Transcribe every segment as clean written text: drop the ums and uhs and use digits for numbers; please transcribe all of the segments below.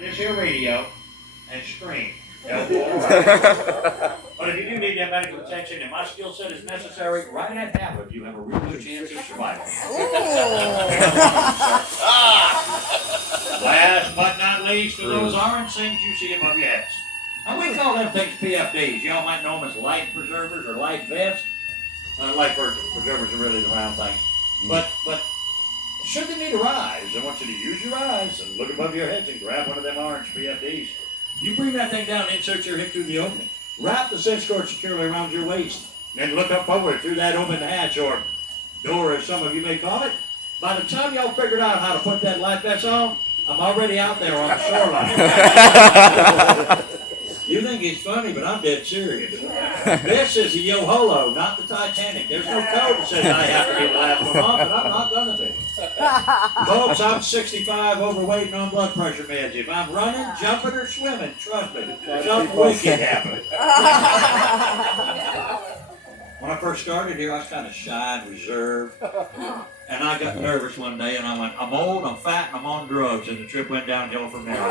this here radio and scream. But if you do need that medical attention and my skill set is necessary, right at half of you have a real good chance of survival. Last but not least are those orange things you see above your heads. And we call them things PFDs. Y'all might know them as life preservers or life vests. Life preservers are really the round things. But should they need a rise, I want you to use your eyes and look above your heads and grab one of them orange PFDs. You bring that thing down and insert your hip through the opening. Wrap the cinch cord securely around your waist. Then look up forward through that open hatch or door, as some of you may call it. By the time y'all figured out how to put that life vest on, I'm already out there on the shoreline. You think it's funny, but I'm dead serious. This is a Yo-Holo, not the Titanic. There's no code that says I have to be the last one on, but I'm not gonna be. Folks, I'm 65, overweight, and on blood pressure meds. If I'm running, jumping, or swimming, trust me, something wicked happened. When I first started here, I was kind of shy and reserved. And I got nervous one day, and I went, I'm old, I'm fat, and I'm on drugs. And the trip went downhill from there.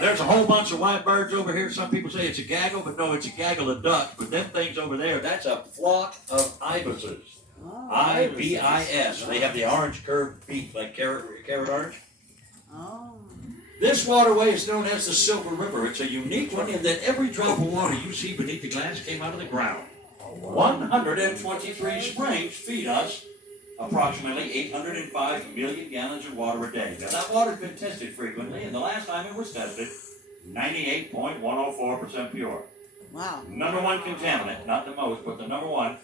There's a whole bunch of white birds over here. Some people say it's a gaggle, but no, it's a gaggle of ducks. But them things over there, that's a flock of ibises. IBIS. They have the orange curved beak, like carrot orange. Oh. This waterway is known as the Silver River. It's a unique one in that every drop of water you see beneath the glass came out of the ground. 123 springs feed us approximately 805 million gallons of water a day. Now, that water's been tested frequently, and the last time it was tested, 98.104% pure. Wow. Number one contaminant, not the most, but the number one,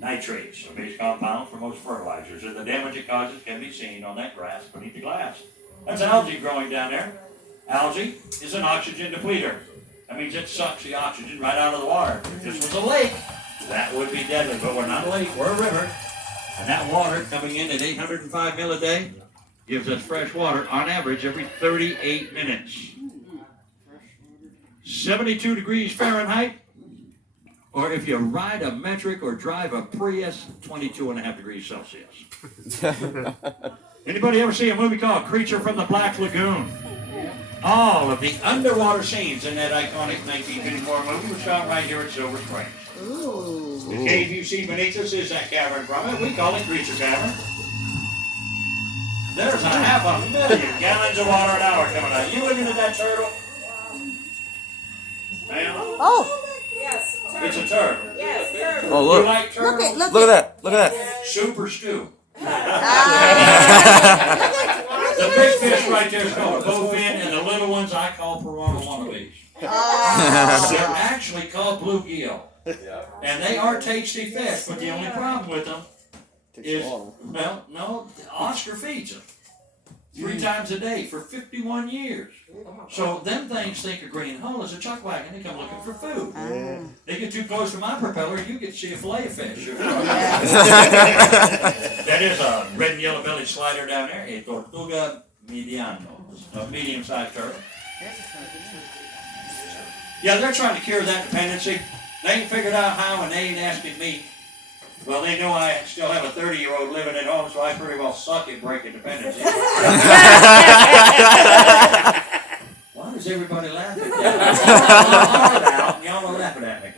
nitrates, a base compound for most fertilizers, and the damage it causes can be seen on that grass beneath the glass. That's algae growing down there. Algae is an oxygen depleter. That means it sucks the oxygen right out of the water. If this was a lake, that would be deadly, but we're not a lake, we're a river. And that water coming in at 805 mil a day gives us fresh water on average every 38 minutes. 72 degrees Fahrenheit, or if you ride a metric or drive a Prius, 22.5 degrees Celsius. Anybody ever see a movie called Creature from the Black Lagoon? All of the underwater scenes in that iconic 1954 movie were shot right here at Silver Springs. Ooh. The cave you see beneath us is that cavern from it. We call it Creature Cavern. There's a 500,000 gallons of water an hour coming out. You looking at that turtle? Ma'am? Oh. Yes. Turtle. It's a turtle. Yes, turtle. Oh, look. You like turtles? Look at that. Look at that. Super stew. The big fish right there is called a bowfin, and the little ones I call piranha wannabes. They're actually called bluegill. And they are tasty fish, but the only problem with them is, well, no, Oscar feeds them 3 times a day for 51 years. So them things think a green hull is a chuck wagon. They come looking for food. They get too close to my propeller, you get to see a fillet of fish. That is a red and yellow bellied slider down there, a tortuga mediano, a medium-sized turtle. Yeah, they're trying to cure that dependency. They ain't figured out how, and they ain't asking me. Well, they know I still have a 30-year-old living at home, so I pretty well suck at breaking dependency. Why does everybody laugh at that? And y'all are laughing at me.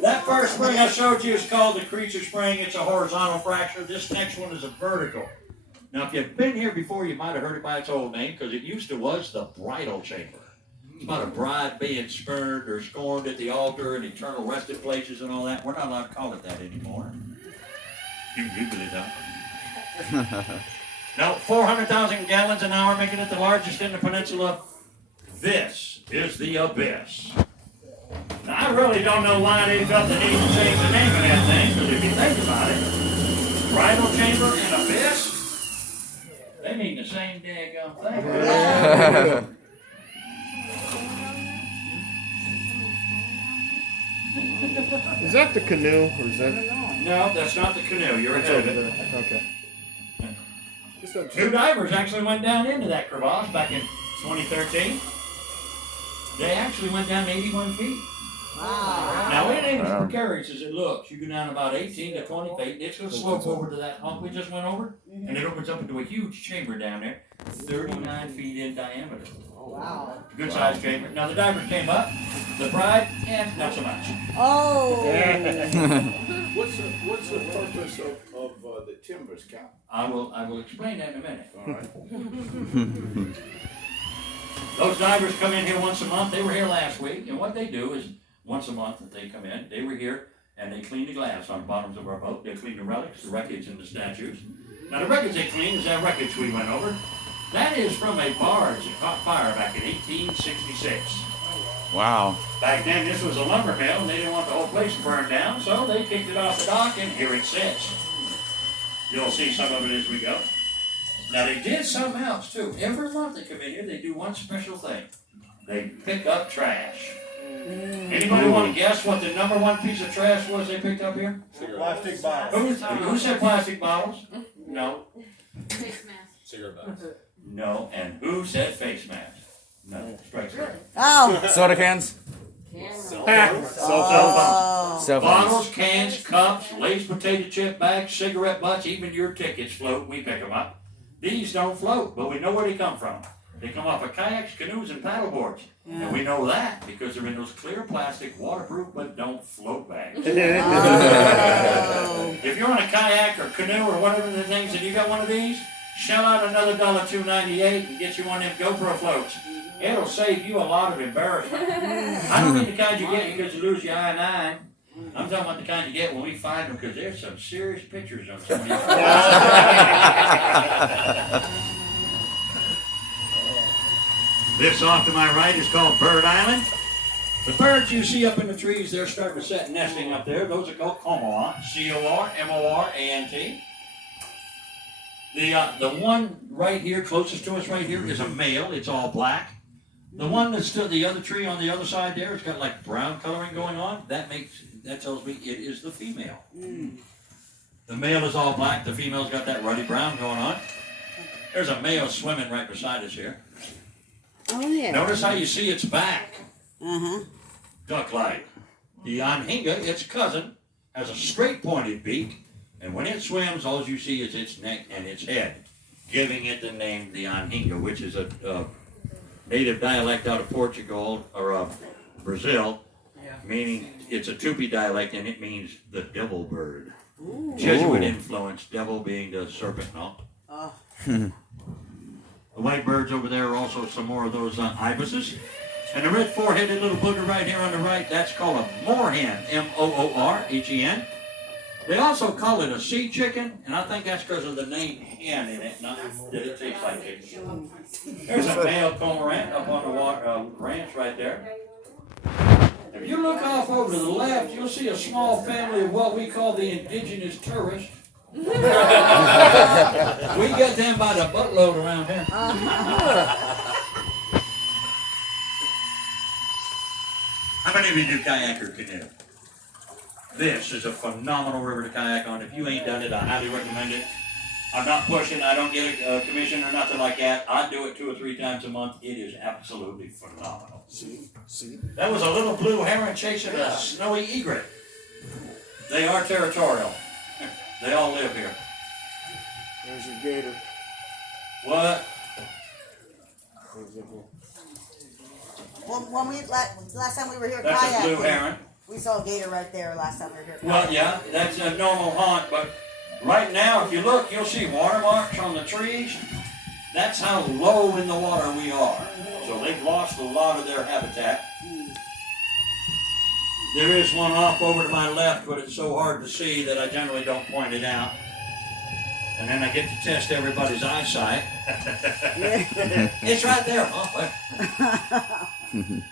That first spring I showed you is called the Creature Spring. It's a horizontal fracture. This next one is a vertical. Now, if you've been here before, you might have heard it by its old name, because it used to was the bridal chamber. It's about a bride being spurned or scorned at the altar and eternal resting places and all that. We're not allowed to call it that anymore. You can Google it, though. Now, 400,000 gallons an hour, making it the largest in the peninsula. This is the Abyss. Now, I really don't know why they felt the need to change the name of that thing, because if you think about it, bridal chamber and Abyss, they mean the same daggone thing. Is that the canoe, or is that? No, that's not the canoe. You're ahead of it. Okay. 2 divers actually went down into that crevasse back in 2013. They actually went down 81 feet. Wow. Now, it ain't as precarious as it looks. You go down about 18 to 20 feet, it's going to slope over to that hump we just went over, and it opens up into a huge chamber down there, 39 feet in diameter. Wow. Good sized chamber. Now, the divers came up. The bride, not so much. Oh. What's the purpose of the timbers, Cap? I will explain that in a minute. All right. Those divers come in here once a month. They were here last week, and what they do is once a month that they come in, they were here and they clean the glass on the bottoms of our boat. They clean the relics, the wreckage, and the statues. Now the wreckage they clean is that wreckage we went over. That is from a barge that caught fire back in 1866. Wow. Back then, this was a lumber mill, and they didn't want the whole place to burn down, so they kicked it off the dock, and here it sits. You'll see some of it as we go. Now, they did something else, too. Every month they come in here, they do one special thing. They pick up trash. Anybody want to guess what the number one piece of trash was they picked up here? Plastic bottles. Who said plastic bottles? No. Face mask. Cigarette butts. No. And who said face mask? No. Strike three. Oh. Soda cans? Cell phones. Cell phones. Bottles, cans, cups, Lay's potato chip bags, cigarette butts, even your tickets float. We pick them up. These don't float, but we know where they come from. They come off of kayaks, canoes, and paddleboards. And we know that because they're in those clear plastic, waterproof, but don't float bags. If you're on a kayak or canoe or whatever the things and you got one of these, shell out another $2.98 and get you one of them GoPro floats. It'll save you a lot of embarrassment. I don't mean the kind you get because you lose your I-9. I'm talking about the kind you get when we find them because there's some serious pictures on some of these. This off to my right is called Bird Island. The birds you see up in the trees, they're starting to set nesting up there. Those are called cormorant, C-O-R-M-O-R-A-N-T. The one right here, closest to us right here, is a male. It's all black. The one that's still the other tree on the other side there, it's got like brown coloring going on. That tells me it is the female. The male is all black. The female's got that ruddy brown going on. There's a male swimming right beside us here. Oh yeah. Notice how you see its back. Uh-huh. Duck-like. The anhinga, its cousin, has a straight pointed beak, and when it swims, all you see is its neck and its head, giving it the name the anhinga, which is a native dialect out of Portugal or Brazil, meaning it's a Tupi dialect and it means the devil bird. Jesuit influence, devil being the serpent, no? The white birds over there are also some more of those ibises. And the red four-headed little booger right here on the right, that's called a moorhen, M-O-O-R-H-E-N. They also call it a sea chicken, and I think that's because of the name hen in it, not that it tastes like chicken. There's a male cormorant up on the water, ranch right there. If you look off over to the left, you'll see a small family of what we call the indigenous tourists. We get them by the buttload around here. How many of you do kayak or canoe? This is a phenomenal river to kayak on. If you ain't done it, I highly recommend it. I'm not pushing. I don't get a commission or nothing like that. I do it 2 or 3 times a month. It is absolutely phenomenal. See? That was a little blue heron chasing a snowy egret. They are territorial. They all live here. There's your gator. What? There's it here. When we last time we were here That's a blue kayaking, heron. we saw a gator right there last time we were here. Well, yeah, that's a normal haunt, but right now, if you look, you'll see watermarks on the trees. That's how low in the water we are. So they've lost a lot of their habitat. There is one off over to my left, but it's so hard to see that I generally don't point it out. And then I get to test everybody's eyesight. It's right there. Oh,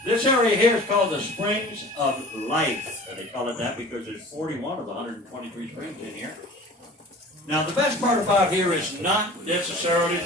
this area here is called the Springs of Life. And they call it that because there's 41 of the 123 springs in here. Now, the best part about here is not necessarily the